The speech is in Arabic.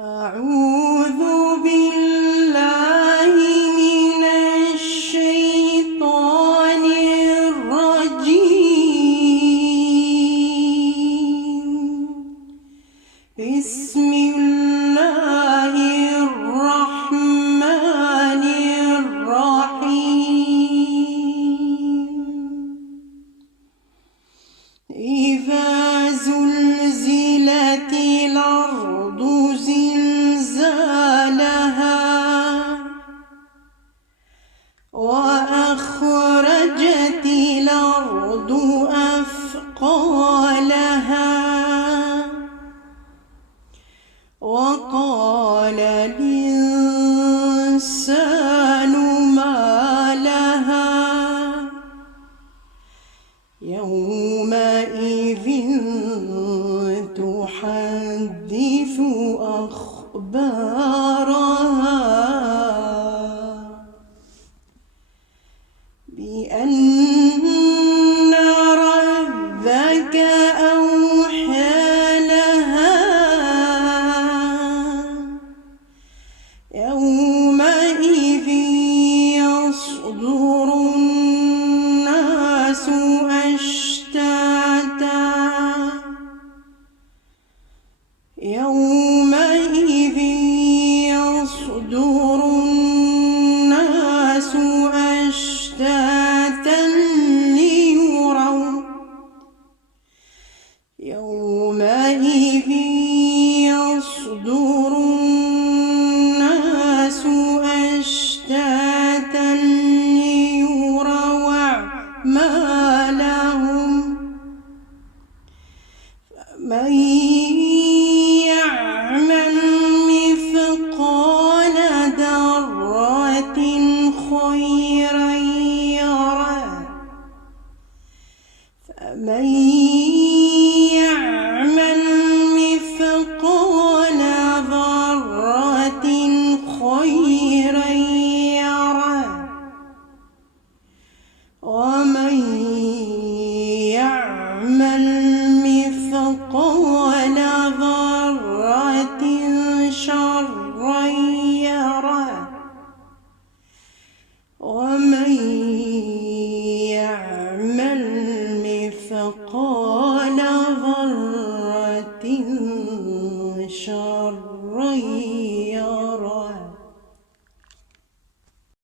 أعوذ بالله من الشيطان الرجيم. بسم الله الرحمن الرحيم. إذا زلزلت الأرض زلزالها وأخرجت الأرض أثقالها وقال الإنسان ما لها يومئذ تحدث أخبارها بأن ربك أوحى لها يومئذ يصدر الناس أشتاتا يومئذ يصدر الناس أشتاتا ليروا يومئذ يصدر الناس أشتاتا ليروا أعمالهم فمن يعمل مثقال ذرة خيرا يره فمن